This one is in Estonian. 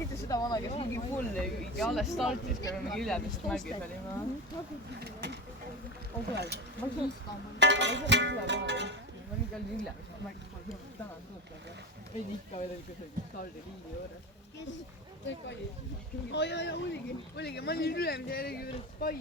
nägite seda vana, kes mingi full ikka alles startis, kui me mingi Ülemist mägis olime? Oh, kuule, ma ei saa seda vana. Ma mingi olin Ülemis, ma mägis pole täna suutlega. Ei ikka veel olid kusagil stardi liini juures. Kes? See Kai. Oh jaa, oligi. Ma olin Ülemise järgi juures Kai.